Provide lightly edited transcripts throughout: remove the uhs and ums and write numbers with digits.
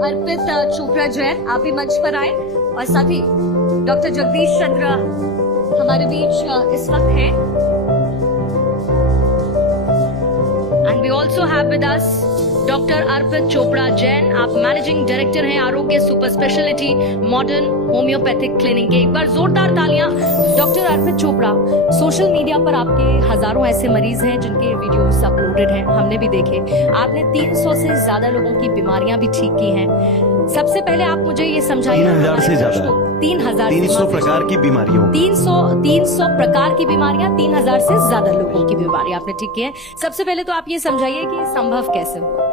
अर्पित चोपड़ा जैन, आप भी मंच पर आए और साथ ही डॉक्टर जगदीश चंद्र हमारे बीच इस वक्त हैं। And we also have with us doctor Arpit Chopra Jain. आप मैनेजिंग डायरेक्टर हैं Arogya super speciality modern homeopathic clinic के। एक बार जोरदार तालियां doctor Arpit Chopra. Social media पर आपके हजारों ऐसे मरीज हैं जिनके वीडियोस अपलोडेड हैं, हमने भी देखे। आपने 300 से ज्यादा लोगों की बीमारियां भी ठीक की हैं। सबसे पहले आप मुझे ये समझाइए, 3000 से ज्यादा 300 प्रकार की बीमारियों 300 प्रकार की बीमारियां, 3000 से ज्यादा लोगों की बीमारियां आपने ठीक की है। सबसे पहले तो आप ये समझाइए कि संभव कैसे हुआ।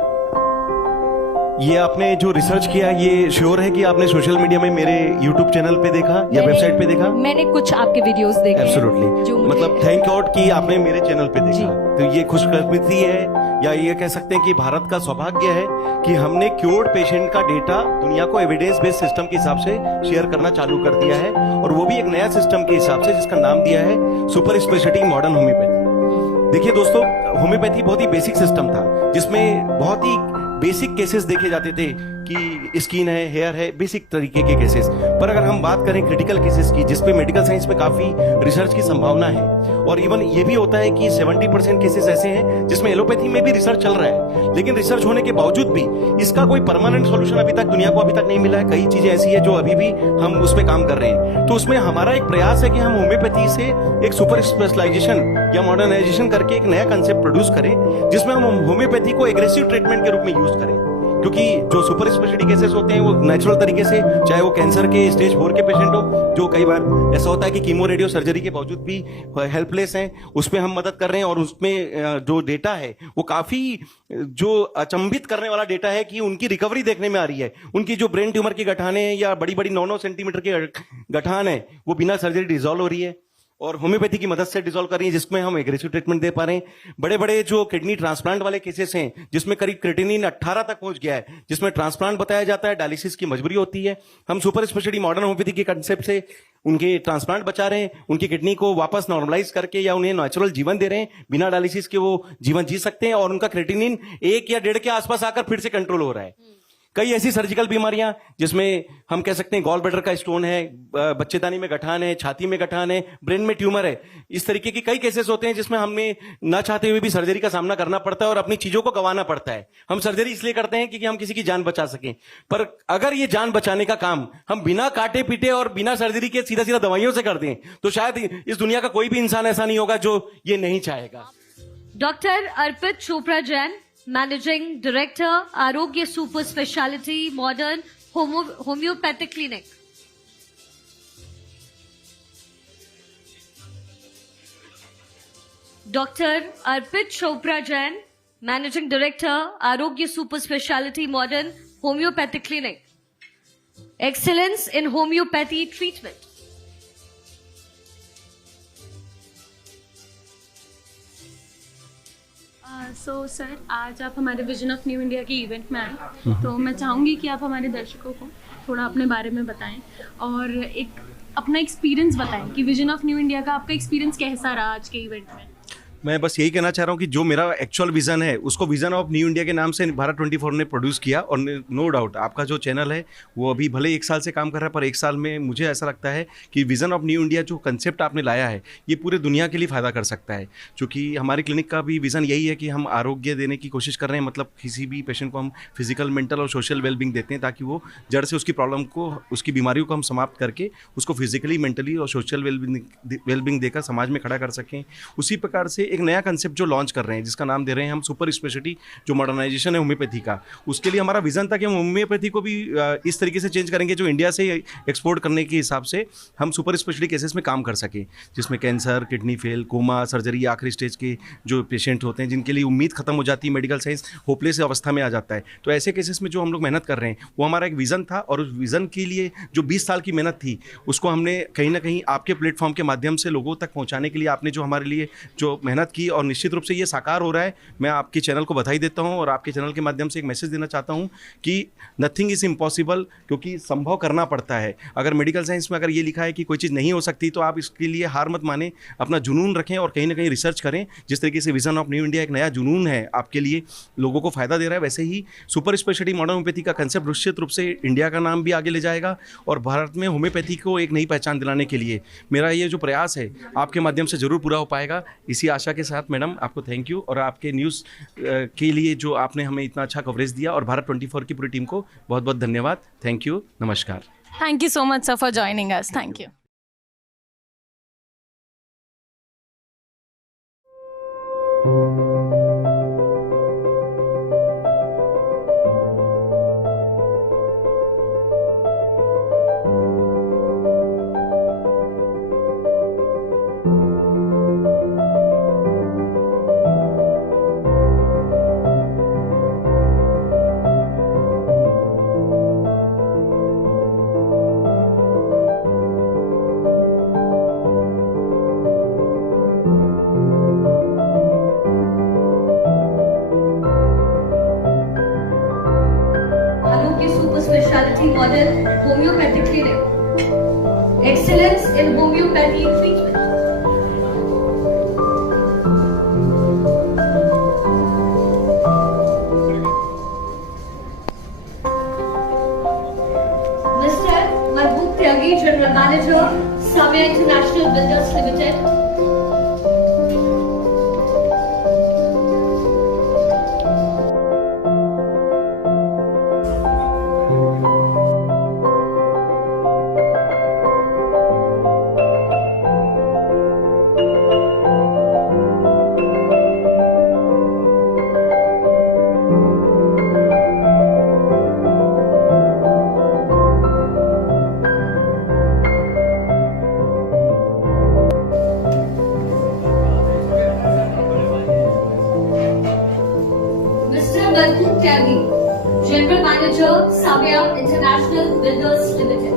ये आपने जो रिसर्च किया, ये श्योर है कि आपने सोशल मीडिया में मेरे YouTube चैनल पे देखा या वेबसाइट पे देखा? मैंने कुछ आपके वीडियोस देखे। एब्सोल्युटली, मतलब थैंक गॉड कि आपने मेरे चैनल पे देखा। तो ये खुशकिस्मती है या ये कह सकते हैं कि भारत का सौभाग्य है कि हमने क्योर्ड पेशेंट का डेटा दुनिया को एविडेंस बेस्ड सिस्टम के हिसाब से शेयर करना चालू कर दिया है, और वो भी एक नया सिस्टम के हिसाब से जिसका नाम दिया है सुपर स्पेशलिटी मॉडर्न होम्योपैथी। देखिए दोस्तों, होम्योपैथी बहुत ही बेसिक सिस्टम था जिसमें बहुत ही बेसिक केसेस देखे जाते थे कि स्किन है, हेयर है, बेसिक तरीके के केसेस। पर अगर हम बात करें क्रिटिकल केसेस की, जिसपे मेडिकल साइंस में काफी रिसर्च की संभावना है, और इवन ये भी होता है कि 70% केसेस ऐसे हैं जिसमें एलोपैथी में भी रिसर्च चल रहा है, लेकिन रिसर्च होने के बावजूद भी इसका कोई परमानेंट सॉल्यूशन अभी तक दुनिया को अभी तक नहीं मिला है। कई चीजें ऐसी है जो अभी भी हम उस पर काम कर रहे हैं। तो उसमें हमारा एक प्रयास है कि हम होम्योपैथी से एक सुपर स्पेशलाइजेशन या मॉडर्नाइजेशन करके एक नया कंसेप्ट प्रोड्यूस करें, जिसमें हम होम्योपैथी को एग्रेसिव ट्रीटमेंट के रूप में यूज करें। क्योंकि जो सुपर स्पेशलिटी केसेस होते हैं वो नेचुरल तरीके से, चाहे वो कैंसर के स्टेज 4 के पेशेंट हो, जो कई बार ऐसा होता है कि कीमो रेडियो सर्जरी के बावजूद भी हेल्पलेस हैं, उसमें हम मदद कर रहे हैं। और उसमें जो डेटा है वो काफी जो अचंभित करने वाला डेटा है कि उनकी रिकवरी देखने में आ रही है। उनकी जो ब्रेन ट्यूमर की गठाने या बड़ी बड़ी 9-9 सेंटीमीटर की गठान है वो बिना सर्जरी डिसॉल्व हो रही है और होम्योपैथी की मदद से डिसॉल्व कर रही है, जिसमें हम एग्रेसिव ट्रीटमेंट दे पा रहे हैं। बड़े बड़े जो किडनी ट्रांसप्लांट वाले केसेस हैं जिसमें करीब क्रिएटिनिन 18 तक पहुंच गया है, जिसमें ट्रांसप्लांट बताया जाता है, डायलिसिस की मजबूरी होती है, हम सुपर स्पेशलिटी मॉडर्न होम्योपैथी के कंसेप्ट से उनके ट्रांसप्लांट बचा रहे हैं, उनकी किडनी को वापस नॉर्मलाइज करके या उन्हें नेचुरल जीवन दे रहे हैं। बिना डायलिसिस के वो जीवन जी सकते हैं और उनका क्रिएटिनिन 1 या 1.5 के आसपास आकर फिर से कंट्रोल हो रहा है। कई ऐसी सर्जिकल बीमारियां जिसमें हम कह सकते हैं गॉल ब्लैडर का स्टोन है, बच्चेदानी में गठान है, छाती में गठान है, ब्रेन में ट्यूमर है, इस तरीके की कई केसेस होते हैं जिसमें हमें न चाहते हुए भी सर्जरी का सामना करना पड़ता है और अपनी चीजों को गंवाना पड़ता है। हम सर्जरी इसलिए करते हैं क्योंकि हम किसी की जान बचा सकें, पर अगर ये जान बचाने का काम हम बिना काटे पीटे और बिना सर्जरी के सीधा सीधा दवाइयों से कर दें तो शायद इस दुनिया का कोई भी इंसान ऐसा नहीं होगा जो ये नहीं चाहेगा। Doctor Arpit Chopra Jain, managing director Arogya super speciality modern homeopathic clinic. Doctor Arpit Chopra Jain, managing director Arogya super speciality modern homeopathic clinic. Excellence in homeopathy treatment. Sir, आज आप हमारे विजन ऑफ न्यू इंडिया के इवेंट में आए, तो मैं चाहूँगी कि आप हमारे दर्शकों को थोड़ा अपने बारे में बताएं और एक अपना एक्सपीरियंस बताएं कि विजन ऑफ न्यू इंडिया का आपका एक्सपीरियंस कैसा रहा आज के इवेंट में। मैं बस यही कहना चाह रहा हूँ कि जो मेरा एक्चुअल विजन है उसको विजन ऑफ न्यू इंडिया के नाम से भारत 24 ने प्रोड्यूस किया। और नो डाउट आपका जो चैनल है वो अभी भले 1 साल से काम कर रहा है, पर 1 साल में मुझे ऐसा लगता है कि विजन ऑफ न्यू इंडिया जो कंसेप्ट आपने लाया है ये पूरे दुनिया के लिए फ़ायदा कर सकता है। क्योंकि हमारे क्लिनिक का भी विज़न यही है कि हम आरोग्य देने की कोशिश कर रहे हैं, मतलब किसी भी पेशेंट को हम फिजिकल, मेंटल और सोशल वेलबींग देते हैं ताकि वो जड़ से उसकी प्रॉब्लम को, उसकी बीमारियों को हम समाप्त करके उसको फिजिकली, मेंटली और सोशल वेलबींग देकर समाज में खड़ा कर सकें। उसी प्रकार से एक नया कंसेप्ट जो लॉन्च कर रहे हैं जिसका नाम दे रहे हैं हम सुपर स्पेशलिटी, जो मॉडर्नाइजेशन है होम्योपैथी का, उसके लिए हमारा विजन था कि हम होम्योपैथी को भी इस तरीके से चेंज करेंगे जो इंडिया से एक्सपोर्ट करने के हिसाब से हम सुपर स्पेशलिटी केसेस में काम कर सकें, जिसमें cancer, kidney fail, coma, surgery, आखिरी स्टेज के जो पेशेंट होते हैं जिनके लिए उम्मीद खत्म हो जाती है, मेडिकल साइंस होपलेस अवस्था में आ जाता है। तो ऐसे केसेस में जो हम लोग मेहनत कर रहे हैं वो हमारा एक विजन था, और उस विजन के लिए जो 20 साल की मेहनत थी उसको हमने कहीं ना कहीं आपके प्लेटफॉर्म के माध्यम से लोगों तक पहुँचाने के लिए आपने जो हमारे लिए जो मेहनत मेहनत की और निश्चित रूप से ये साकार हो रहा है। मैं आपके चैनल को बधाई देता हूँ और आपके चैनल के माध्यम से एक मैसेज देना चाहता हूँ कि नथिंग इज़ इम्पॉसिबल, क्योंकि संभव करना पड़ता है। अगर मेडिकल साइंस में अगर ये लिखा है कि कोई चीज़ नहीं हो सकती तो आप इसके लिए हार मत माने, अपना जुनून रखें और कहीं ना कहीं रिसर्च करें। जिस तरीके से विजन ऑफ न्यू इंडिया एक नया जुनून है आपके लिए, लोगों को फायदा दे रहा है, वैसे ही सुपर स्पेशलिटी मॉडर्न होम्योपैथी का कंसेप्ट निश्चित रूप से इंडिया का नाम भी आगे ले जाएगा और भारत में होम्योपैथी को एक नई पहचान दिलाने के लिए मेरा ये जो प्रयास है आपके माध्यम से जरूर पूरा हो पाएगा। इसी आशा के साथ मैडम आपको थैंक यू और आपके न्यूज़ के लिए जो आपने हमें इतना अच्छा कवरेज दिया, और भारत 24 की पूरी टीम को बहुत बहुत धन्यवाद। थैंक यू, नमस्कार। Thank you so much sir for joining us. Thank you. Arogya super speciality model homeopathic clinic, excellence in homeopathy treatment. Mr. Mahbub Tyagi, General Manager, Samya International Builders Limited. Mr. Mahbub Tyagi, General Manager, Samya International Builders Limited.